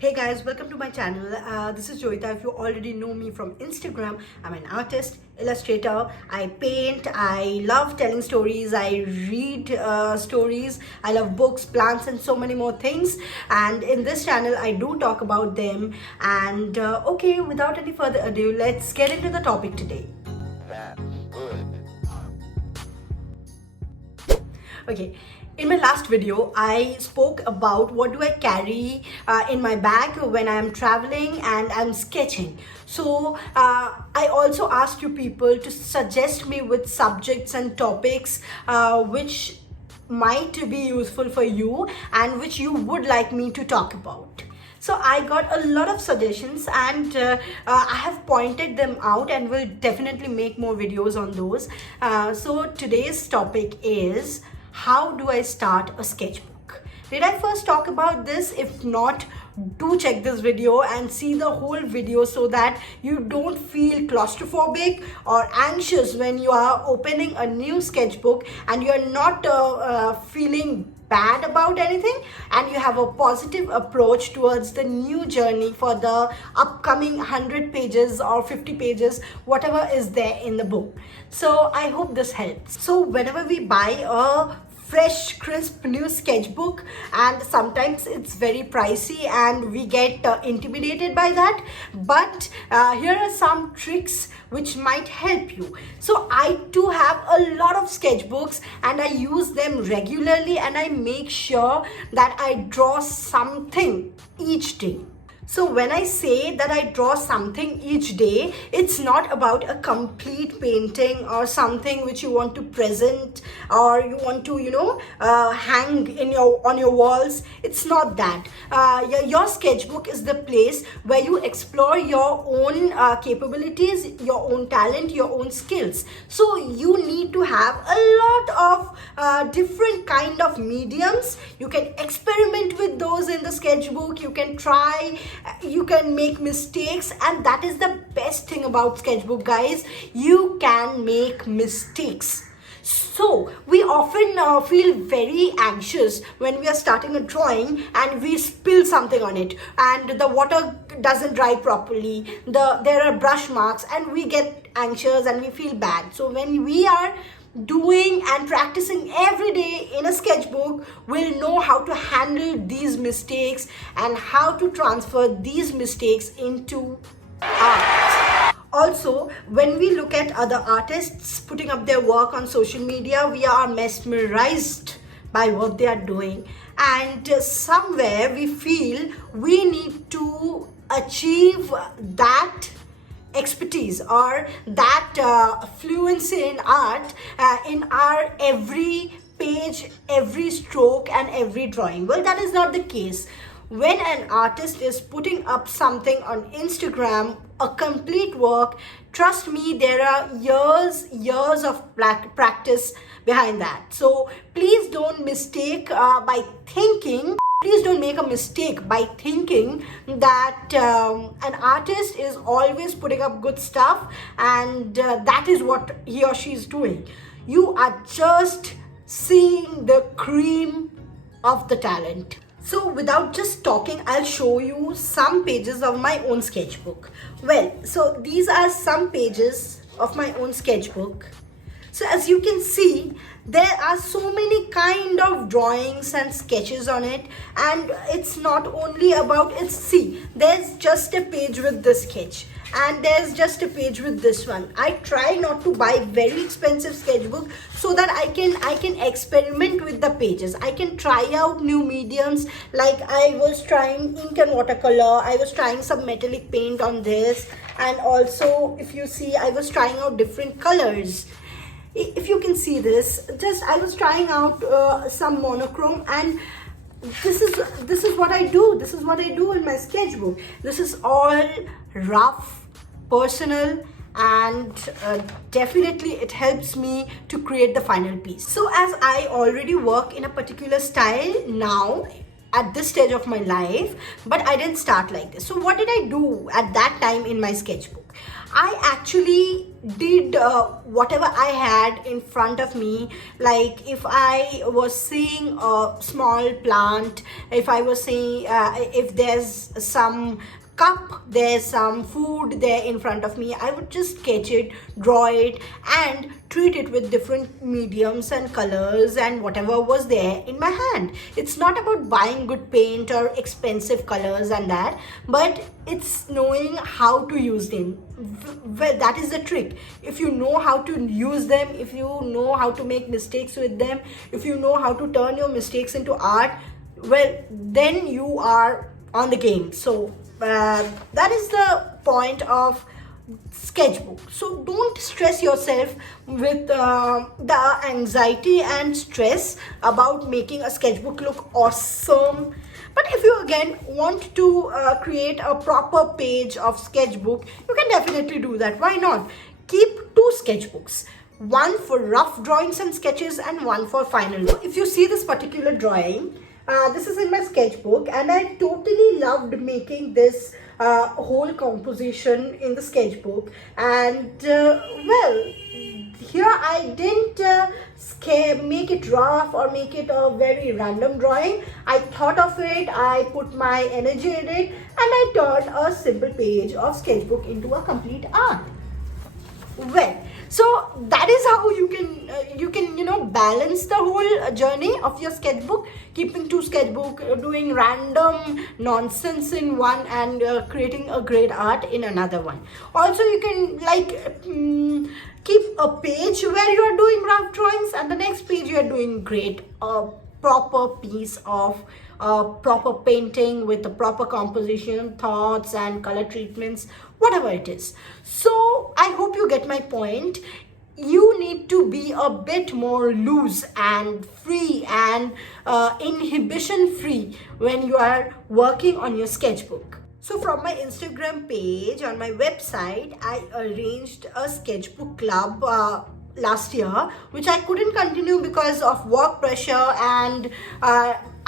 Hey guys, welcome to my channel. This is Joyeeta. If you already know me from Instagram, I'm an artist, illustrator. I paint, I love telling stories, I read stories, I love books, plants and so many more things. And in this channel, I do talk about them. And okay, without any further ado, let's get into the topic today. That's good. Okay, in my last video, I spoke about what do I carry in my bag when I'm traveling and I'm sketching. So I also asked you people to suggest me with subjects and topics which might be useful for you and which you would like me to talk about. So I got a lot of suggestions and I have pointed them out and will definitely make more videos on those. So today's topic is, how do I start a sketchbook? Did I first talk about this? If not, do check this video and see the whole video so that you don't feel claustrophobic or anxious when you are opening a new sketchbook and you're not feeling bad about anything, and you have a positive approach towards the new journey for the upcoming 100 pages or 50 pages, whatever is there in the book. So I hope this helps. So whenever we buy a fresh, crisp new sketchbook, and sometimes it's very pricey and we get intimidated by that, but here are some tricks which might help you. So I too have a lot of sketchbooks and I use them regularly, and I make sure that I draw something each day. So when I say that I draw something each day, it's not about a complete painting or something which you want to present or you want to, hang in on your walls. It's not that. Your sketchbook is the place where you explore your own capabilities, your own talent, your own skills. So you need to have a lot of different kind of mediums. You can experiment with those in the sketchbook. You can try. You can make mistakes, and that is the best thing about sketchbook, guys. You can make mistakes. So we often feel very anxious when we are starting a drawing and we spill something on it and the water doesn't dry properly, there are brush marks, and we get anxious and we feel bad. So when we are doing and practicing every day in a sketchbook, we'll know how to handle these mistakes and how to transfer these mistakes into art. Also, when we look at other artists putting up their work on social media, we are mesmerized by what they are doing, and somewhere we feel we need to achieve that expertise or that fluency in art in our every page, every stroke and every drawing. Well, that is not the case. When an artist is putting up something on Instagram, a complete work, trust me, there are years of practice behind that. So please don't Please don't make a mistake by thinking that an artist is always putting up good stuff and that is what he or she is doing. You are just seeing the cream of the talent. So without just talking, I'll show you some pages of my own sketchbook. Well, so these are some pages of my own sketchbook. So as you can see, there are so many kind of drawings and sketches on it, and it's not only about it. See, there's just a page with this sketch and there's just a page with this one. I try not to buy very expensive sketchbook so that I can experiment with the pages. I can try out new mediums, like I was trying ink and watercolor, I was trying some metallic paint on this, and also if you see, I was trying out different colors. If you can see this, just I was trying out some monochrome, and this is what I do. This is what I do in my sketchbook. This is all rough, personal, and definitely it helps me to create the final piece. So as I already work in a particular style now, at this stage of my life, but I didn't start like this. So what did I do at that time in my sketchbook? I actually did whatever I had in front of me. Like if I was seeing a small plant, if I was seeing if there's some cup, there's some food there in front of me, I would just sketch it, draw it, and treat it with different mediums and colors and whatever was there in my hand. It's not about buying good paint or expensive colors and that, but it's knowing how to use them. Well, that is the trick. If you know how to use them, if you know how to make mistakes with them, if you know how to turn your mistakes into art, well, then you are on the game. So that is the point of sketchbook. So don't stress yourself with the anxiety and stress about making a sketchbook look awesome. But if you again want to create a proper page of sketchbook, you can definitely do that. Why not? Keep two sketchbooks, one for rough drawings and sketches and one for final. If you see this particular drawing, this is in my sketchbook, and I totally loved making this whole composition in the sketchbook. And well, here I didn't make it rough or make it a very random drawing. I thought of it, I put my energy in it, and I turned a simple page of sketchbook into a complete art. Well, so that is how you can balance the whole journey of your sketchbook, keeping two sketchbook, doing random nonsense in one, and creating a great art in another one. Also, you can keep a page where you are doing rough drawings, and the next page you are doing great proper piece of proper painting with the proper composition, thoughts and color treatments, whatever it is. So I hope you get my point. You need to be a bit more loose and free and inhibition free when you are working on your sketchbook. So from my Instagram page on my website, I arranged a sketchbook club last year, which I couldn't continue because of work pressure, and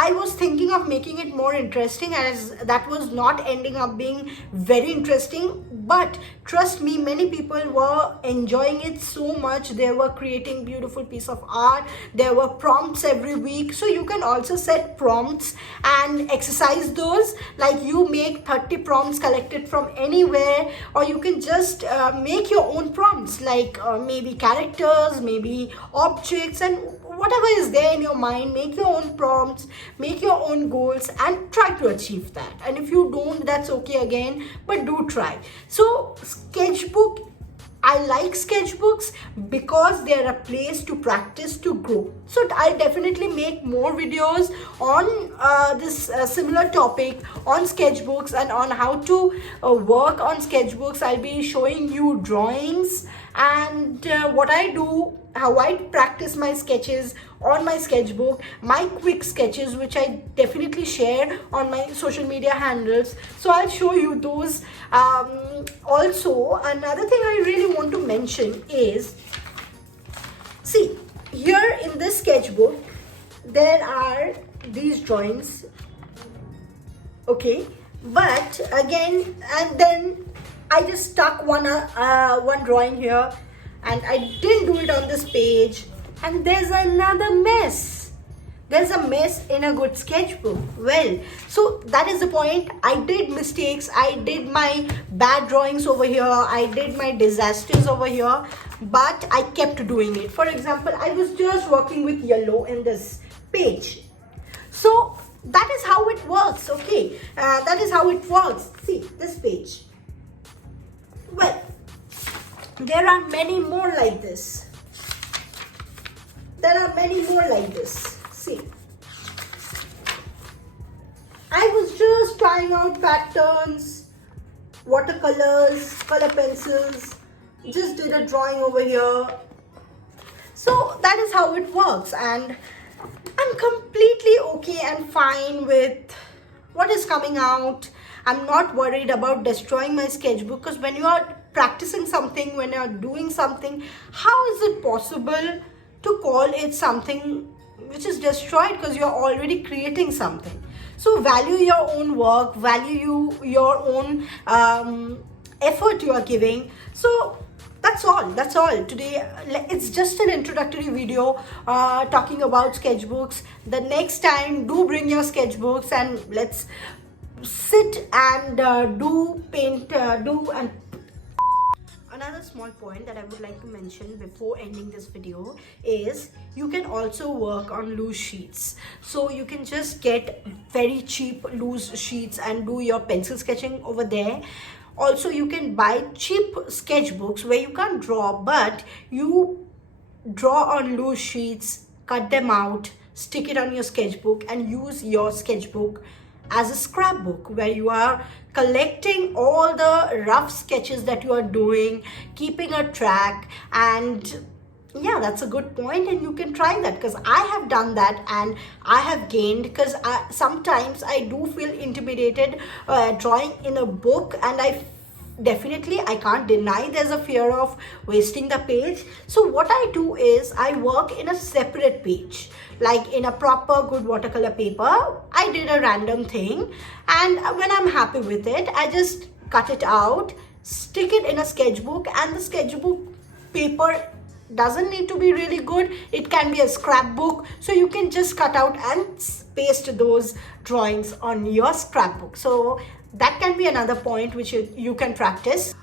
I was thinking of making it more interesting, as that was not ending up being very interesting. But trust me, many people were enjoying it so much. They were creating beautiful piece of art. There were prompts every week, so you can also set prompts and exercise those. Like you make 30 prompts collected from anywhere, or you can just make your own prompts, like maybe characters, maybe objects, and whatever is there in your mind. Make your own prompts, make your own goals, and try to achieve that. And if you don't, that's okay again, but do try. So sketchbook, I like sketchbooks because they are a place to practice, to grow. So I definitely make more videos on this similar topic on sketchbooks and on how to work on sketchbooks. I'll be showing you drawings and what I do, how I practice my sketches on my sketchbook, my quick sketches, which I definitely share on my social media handles. So I'll show you those. Also, another thing I really want to mention is, see, here in this sketchbook, there are these drawings, okay? But again, and then I just stuck one drawing here, and I didn't do it on this page, and there's another mess. There's a mess in a good sketchbook. Well, so that is the point. I did mistakes. I did my bad drawings over here. I did my disasters over here, but I kept doing it. For example, I was just working with yellow in this page. So that is how it works, okay? That is how it works. See, this page. Well, there are many more like this. There are many more like this. See, I was just trying out patterns, watercolors, color pencils, just did a drawing over here. So that is how it works, and I'm completely okay and fine with what is coming out. I'm not worried about destroying my sketchbook, because when you are practicing something, when you are doing something, how is it possible to call it something which is destroyed, because you're already creating something? So value your own work, value your own effort you are giving. So that's all today. It's just an introductory video talking about sketchbooks. The next time, do bring your sketchbooks and let's sit and do paint, do and another small point that I would like to mention before ending this video is you can also work on loose sheets. So you can just get very cheap loose sheets and do your pencil sketching over there. Also, you can buy cheap sketchbooks where you can't draw, but you draw on loose sheets, cut them out, stick it on your sketchbook, and use your sketchbook as a scrapbook where you are collecting all the rough sketches that you are doing, keeping a track. And yeah, that's a good point, and you can try that because I have done that and I have gained, because sometimes I do feel intimidated drawing in a book, and I can't deny there's a fear of wasting the page. So what I do is I work in a separate page, like in a proper good watercolor paper. I did a random thing, and when I'm happy with it, I just cut it out, stick it in a sketchbook, and the sketchbook paper doesn't need to be really good. It can be a scrapbook, so you can just cut out and paste those drawings on your scrapbook. So that can be another point which you can practice.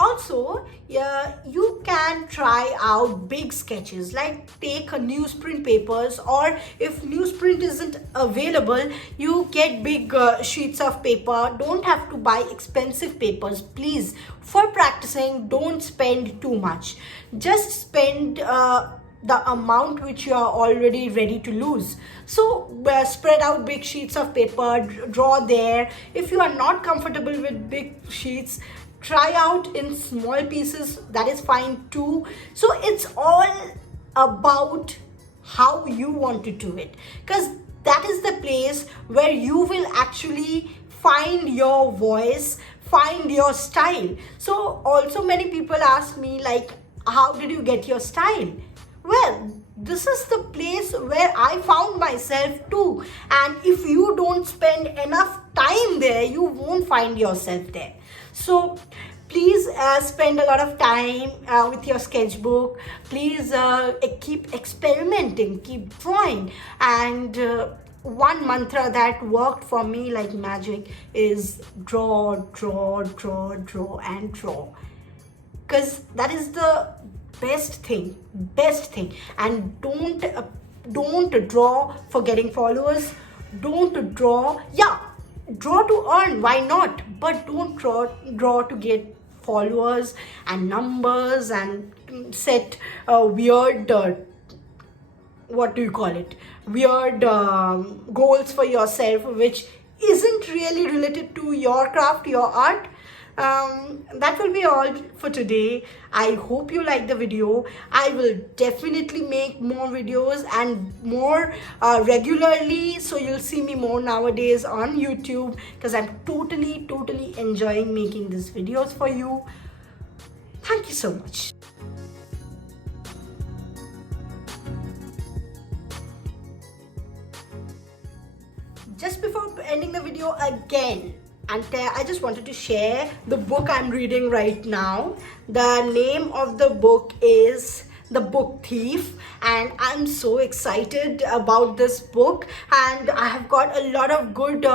Also, yeah, you can try out big sketches, like take a newsprint papers, or if newsprint isn't available, you get big sheets of paper. Don't have to buy expensive papers, please. For practicing, don't spend too much. Just spend the amount which you are already ready to lose. So spread out big sheets of paper, draw there. If you are not comfortable with big sheets, try out in small pieces, that is fine too. So it's all about how you want to do it, because that is the place where you will actually find your voice, find your style. So also many people ask me, like, how did you get your style? Well, this is the place where I found myself too. And if you don't spend enough time there, you won't find yourself there. So please spend a lot of time with your sketchbook. Please keep experimenting, keep drawing. And one mantra that worked for me like magic is draw, draw, draw, draw, and draw. Because that is the best thing. And don't draw for getting followers. Don't draw, yeah, draw to earn, why not, but don't draw to get followers and numbers and set weird what do you call it, weird goals for yourself which isn't really related to your craft, your art. That will be all for today. I hope you like the video. I will definitely make more videos and more regularly, so you'll see me more nowadays on YouTube, because I'm totally enjoying making these videos for you. Thank you so much. Just before ending the video again, and I just wanted to share the book I'm reading right now. The name of the book is The Book Thief, and I'm so excited about this book, and I have got a lot of good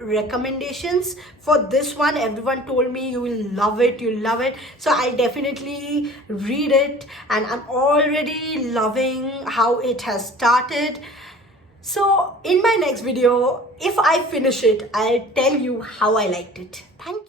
recommendations for this one. Everyone told me you will love it, so I'll definitely read it, and I'm already loving how it has started. So in my next video, if I finish it, I'll tell you how I liked it. Thank you.